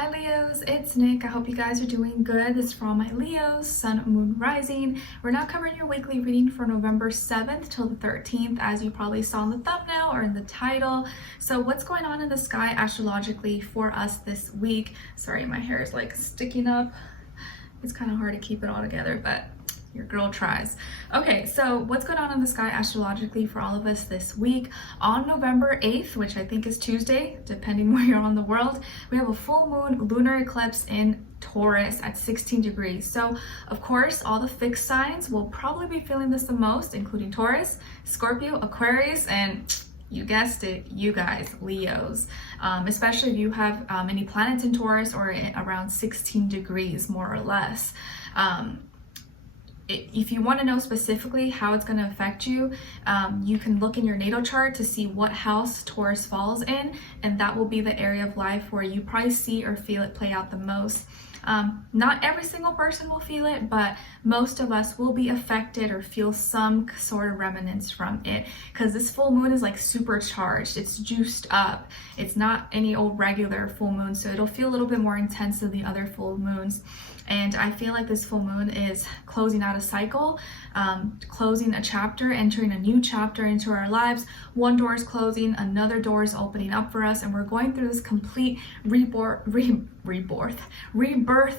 Hi Leos, it's Nick. I hope you guys are doing good. This is for all my Leos, Sun, Moon, Rising. We're now covering your weekly reading for November 7th till the 13th, as you probably saw in the thumbnail or in the title. So what's going on in the sky astrologically for us this week? Sorry, my hair is like sticking up. It's kind of hard to keep it all together, but your girl tries. Okay, so what's going on in the sky astrologically for all of us this week? On November 8th, which I think is Tuesday, depending where you're on the world, we have a full moon lunar eclipse in Taurus at 16 degrees. So of course, all the fixed signs will probably be feeling this the most, including Taurus, Scorpio, Aquarius, and you guessed it, you guys, Leos, especially if you have any planets in Taurus or around 16 degrees, more or less. If you want to know specifically how it's going to affect you, you can look in your natal chart to see what house Taurus falls in, and that will be the area of life where you probably see or feel it play out the most. Not every single person will feel it, but most of us will be affected or feel some sort of remnants from it, because this full moon is like supercharged. It's juiced up. It's not any old regular full moon, so it'll feel a little bit more intense than the other full moons. And I feel like this full moon is closing out a cycle, closing a chapter, entering a new chapter into our lives. One door is closing, another door is opening up for us, and we're going through this complete rebirth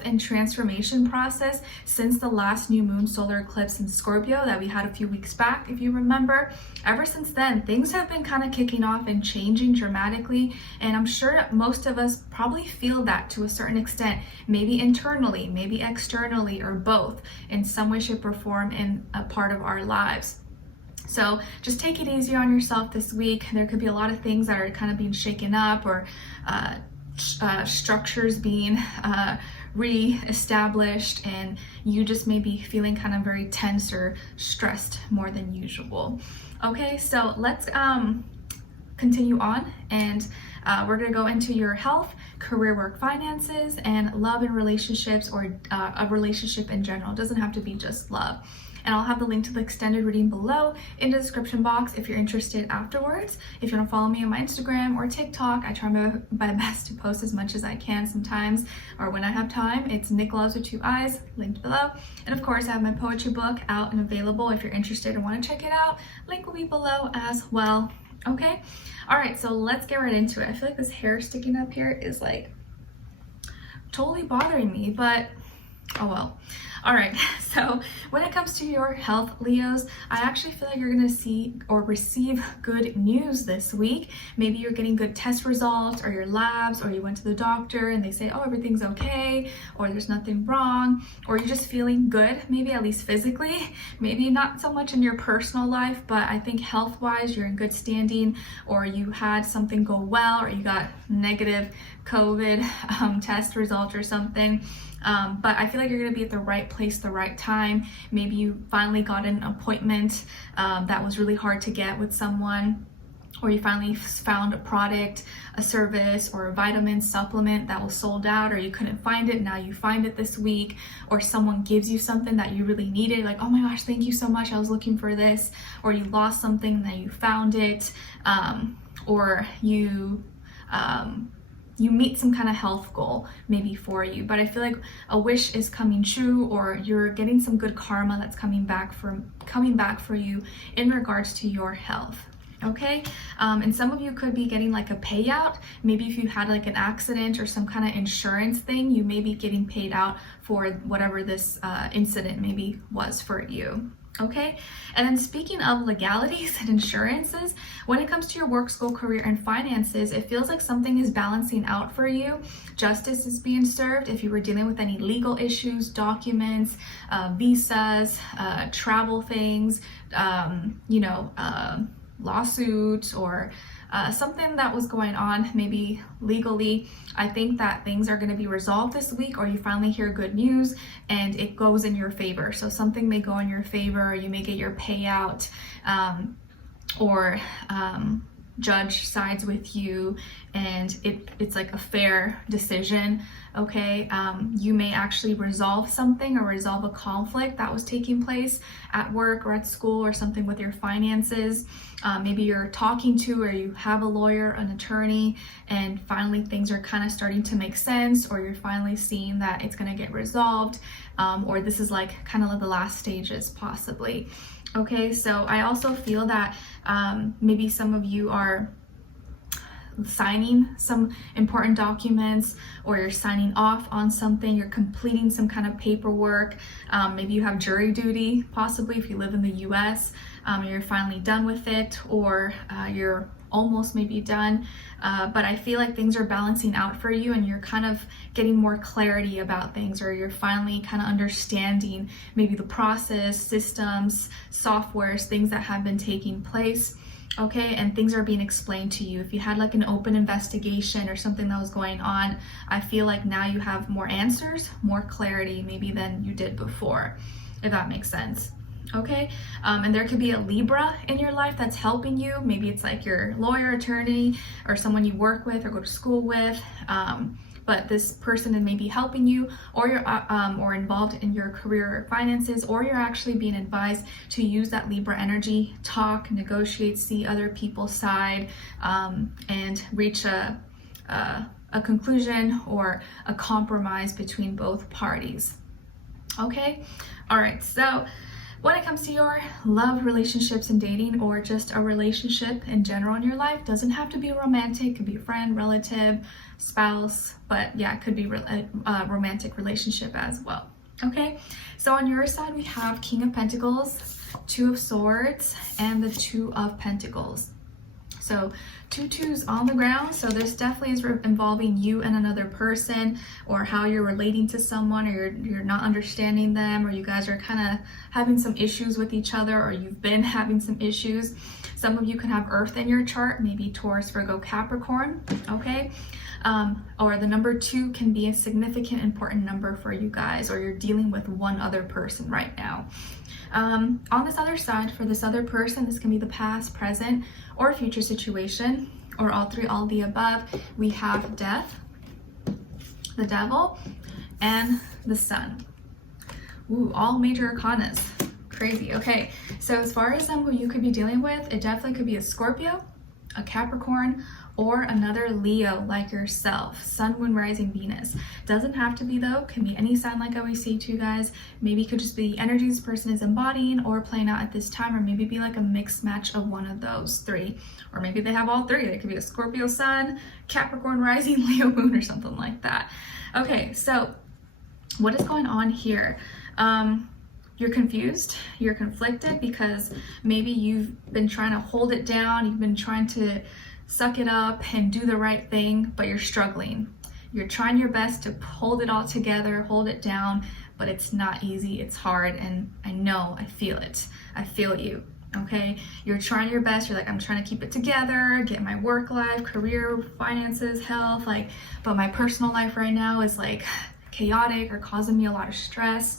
and transformation process since the last new moon solar eclipse in Scorpio that we had a few weeks back, if you remember. Ever since then, things have been kind of kicking off and changing dramatically, and I'm sure most of us probably feel that to a certain extent, maybe internally, maybe externally, or both in some way, shape, or form in a part of our lives. So just take it easy on yourself this week. There could be a lot of things that are kind of being shaken up, or structures being re-established, and you just may be feeling kind of very tense or stressed more than usual. Okay, so let's continue on, and we're going to go into your health, career, work, finances, and love and relationships, or a relationship in general. It doesn't have to be just love. And I'll have the link to the extended reading below in the description box if you're interested afterwards. If you want to follow me on my Instagram or TikTok, I try my best to post as much as I can sometimes, or when I have time. It's Nicloves with 2 eyes, linked below. And of course, I have my poetry book out and available if you're interested and want to check it out. Link will be below as well. Okay? All right, so let's get right into it. I feel like this hair sticking up here is like totally bothering me, but oh well. All right, so when it comes to your health, Leos, I actually feel like you're gonna see or receive good news this week. Maybe you're getting good test results, or your labs, or you went to the doctor and they say, oh, everything's okay, or there's nothing wrong, or you're just feeling good, maybe at least physically, maybe not so much in your personal life, but I think health-wise, you're in good standing, or you had something go well, or you got negative COVID test results or something. But I feel like you're going to be at the right place, the right time. Maybe you finally got an appointment that was really hard to get with someone, or you finally found a product, a service, or a vitamin supplement that was sold out, or you couldn't find it. Now you find it this week, or someone gives you something that you really needed, like, oh my gosh, thank you so much, I was looking for this. Or you lost something and then you found it, or you meet some kind of health goal maybe for you. But I feel like a wish is coming true, or you're getting some good karma that's coming back for you in regards to your health. Okay, and some of you could be getting like a payout. Maybe if you had like an accident or some kind of insurance thing, you may be getting paid out for whatever this incident maybe was for you. Okay, and then speaking of legalities and insurances, when it comes to your work, school, career, and finances, it feels like something is balancing out for you. Justice is being served if you were dealing with any legal issues, documents, visas, travel things, lawsuits, or something that was going on maybe legally. I think that things are going to be resolved this week, or you finally hear good news and it goes in your favor. So something may go in your favor, or you may get your payout, or judge sides with you and it's like a fair decision, okay? You may actually resolve something or resolve a conflict that was taking place at work or at school or something with your finances. Maybe you're talking to or you have a lawyer, an attorney, and finally things are kind of starting to make sense, or you're finally seeing that it's going to get resolved, or this is like kind of like the last stages possibly. Okay, so I also feel that maybe some of you are signing some important documents, or you're signing off on something, you're completing some kind of paperwork. Maybe you have jury duty, possibly if you live in the US, you're finally done with it, or you're almost maybe done, but I feel like things are balancing out for you and you're kind of getting more clarity about things, or you're finally kind of understanding maybe the process, systems, softwares, things that have been taking place. Okay, and things are being explained to you. If you had like an open investigation or something that was going on, I feel like now you have more answers, more clarity maybe than you did before, if that makes sense. Okay, and there could be a Libra in your life that's helping you. Maybe it's like your lawyer, attorney, or someone you work with or go to school with. But this person is maybe helping you, or you're or involved in your career or finances, or you're actually being advised to use that Libra energy, talk, negotiate, see other people's side, and reach a conclusion or a compromise between both parties. Okay, all right, so when it comes to your love, relationships, and dating, or just a relationship in general in your life, doesn't have to be romantic, it could be a friend, relative, spouse, but yeah, it could be a romantic relationship as well. Okay, so on your side, we have King of Pentacles, Two of Swords, and the Two of Pentacles. So 2 2s on the ground. So this definitely is involving you and another person, or how you're relating to someone, or you're not understanding them, or you guys are kind of having some issues with each other, or you've been having some issues. Some of you can have Earth in your chart, maybe Taurus, Virgo, Capricorn, okay? Or the number 2 can be a significant, important number for you guys, or you're dealing with one other person right now. On this other side, for this other person, this can be the past, present, or future situation, or all three, all the above. We have Death, the Devil, and the Sun. Ooh, all major arcanas. Crazy. Okay, so as far as who you could be dealing with, it definitely could be a Scorpio, a Capricorn, or another Leo like yourself. Sun, Moon, Rising, Venus. Doesn't have to be though, can be any sign like I always say to you guys. Maybe it could just be the energy this person is embodying or playing out at this time, or maybe be like a mixed match of one of those three. Or maybe they have all three. It could be a Scorpio Sun, Capricorn Rising, Leo Moon, or something like that. Okay, so what is going on here? You're confused, you're conflicted, because maybe you've been trying to hold it down, you've been trying to suck it up and do the right thing, but you're struggling. You're trying your best to hold it all together, hold it down, but it's not easy, it's hard, and I know, I feel it. I feel you, okay? You're trying your best, you're like, I'm trying to keep it together, get my work life, career, finances, health, like, but my personal life right now is like chaotic or causing me a lot of stress,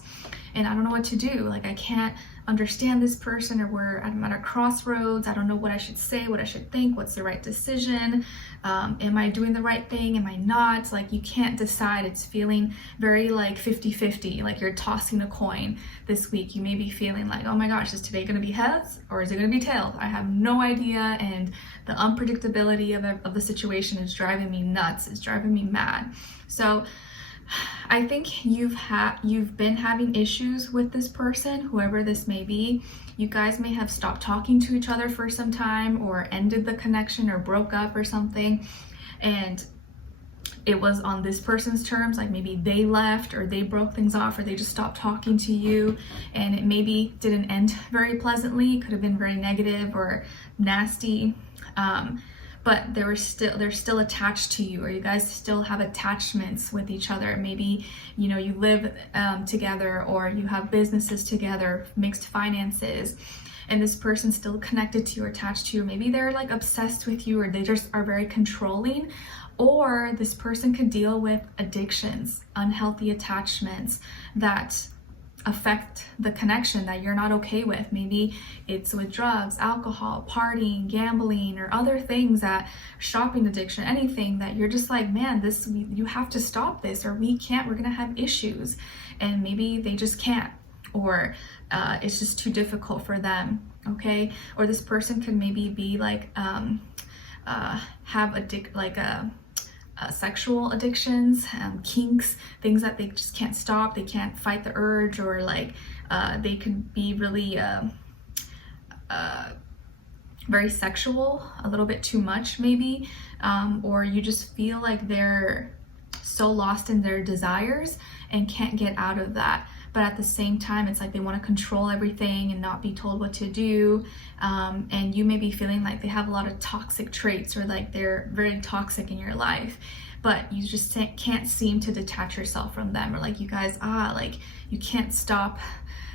and I don't know what to do. Like, I can't understand this person, or I'm at a crossroads. I don't know what I should say, what I should think, what's the right decision. Am I doing the right thing? Am I not? Like, you can't decide. It's feeling very like 50-50, like you're tossing a coin this week. You may be feeling like, oh my gosh, is today gonna be heads or is it gonna be tails? I have no idea, and the unpredictability of the situation is driving me nuts. It's driving me mad. So I think you've been having issues with this person, whoever this may be. You guys may have stopped talking to each other for some time, or ended the connection, or broke up or something, and it was on this person's terms. Like, maybe they left, or they broke things off, or they just stopped talking to you, and it maybe didn't end very pleasantly. It could have been very negative or nasty. But they're still attached to you, or you guys still have attachments with each other. Maybe, you know, you live together, or you have businesses together, mixed finances, and this person's still connected to you, or attached to you. Maybe they're like obsessed with you, or they just are very controlling. Or this person could deal with addictions, unhealthy attachments that affect the connection that you're not okay with. Maybe it's with drugs, alcohol, partying, gambling, or other things, that shopping addiction, anything that you're just like, man, you have to stop this, or we're gonna have issues. And maybe they just can't, or it's just too difficult for them. Okay. Or this person could maybe be like have sexual addictions, kinks, things that they just can't stop, they can't fight the urge, or like they could be really very sexual, a little bit too much maybe, or you just feel like they're so lost in their desires and can't get out of that. But at the same time, it's like they want to control everything and not be told what to do. And you may be feeling like they have a lot of toxic traits, or like they're very toxic in your life, but you just can't seem to detach yourself from them. Or like you guys, like you can't stop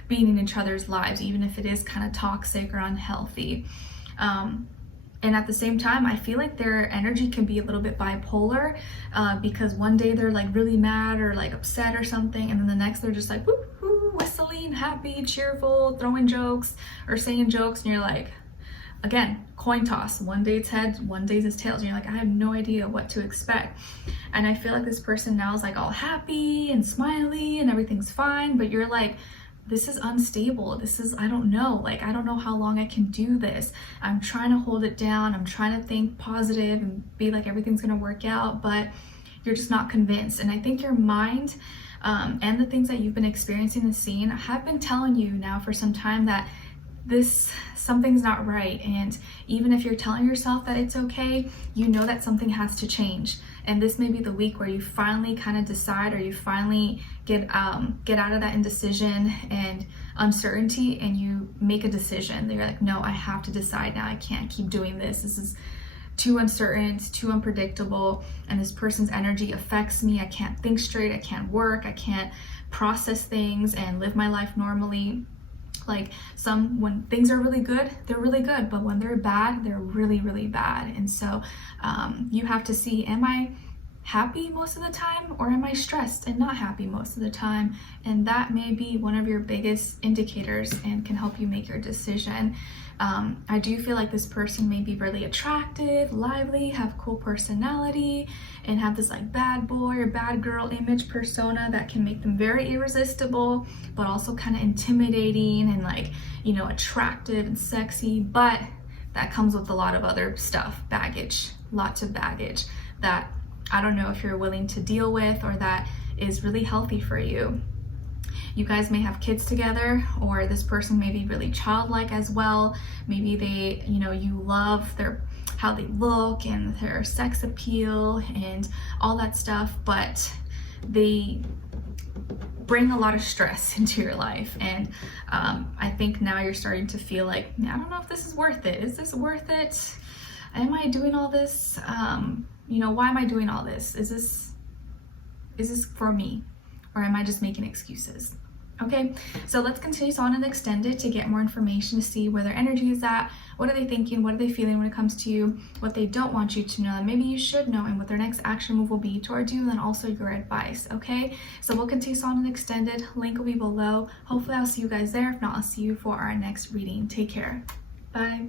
being in each other's lives, even if it is kind of toxic or unhealthy. And at the same time, I feel like their energy can be a little bit bipolar, because one day they're like really mad or like upset or something, and then the next they're just like woo, woo, whistling, happy, cheerful, throwing jokes or saying jokes, and you're like, again, coin toss. One day it's heads, one day it's tails, and you're like, I have no idea what to expect. And I feel like this person now is like all happy and smiley and everything's fine, but you're like, this is unstable. I don't know. Like, I don't know how long I can do this. I'm trying to hold it down. I'm trying to think positive and be like everything's gonna work out, but you're just not convinced. And I think your mind and the things that you've been experiencing and seeing have been telling you now for some time that something's not right. And even if you're telling yourself that it's okay, you know that something has to change. And this may be the week where you finally kind of decide, or you finally get out of that indecision and uncertainty, and you make a decision. You're like, no, I have to decide now. I can't keep doing this. This is too uncertain, it's too unpredictable, and this person's energy affects me. I can't think straight, I can't work, I can't process things and live my life normally. Like, when things are really good, they're really good, but when they're bad, they're really, really bad. And so you have to see, am I happy most of the time, or am I stressed and not happy most of the time? And that may be one of your biggest indicators and can help you make your decision. I do feel like this person may be really attractive, lively, have cool personality, and have this like bad boy or bad girl image persona that can make them very irresistible, but also kind of intimidating and like, you know, attractive and sexy. But that comes with a lot of other stuff, baggage, lots of baggage that I don't know if you're willing to deal with, or that is really healthy for you. You guys may have kids together, or this person may be really childlike as well. Maybe they, you know, you love how they look and their sex appeal and all that stuff, but they bring a lot of stress into your life. And I think now you're starting to feel like, I don't know if this is worth it. Is this worth it? Am I doing all this? You know, why am I doing all this? Is this for me? Or am I just making excuses? Okay, so let's continue on and extend it to get more information, to see where their energy is at, what are they thinking, what are they feeling when it comes to you, what they don't want you to know, and maybe you should know, and what their next action move will be towards you, and then also your advice. Okay, so we'll continue on and extended. Link will be below. Hopefully I'll see you guys there. If not, I'll see you for our next reading. Take care. Bye.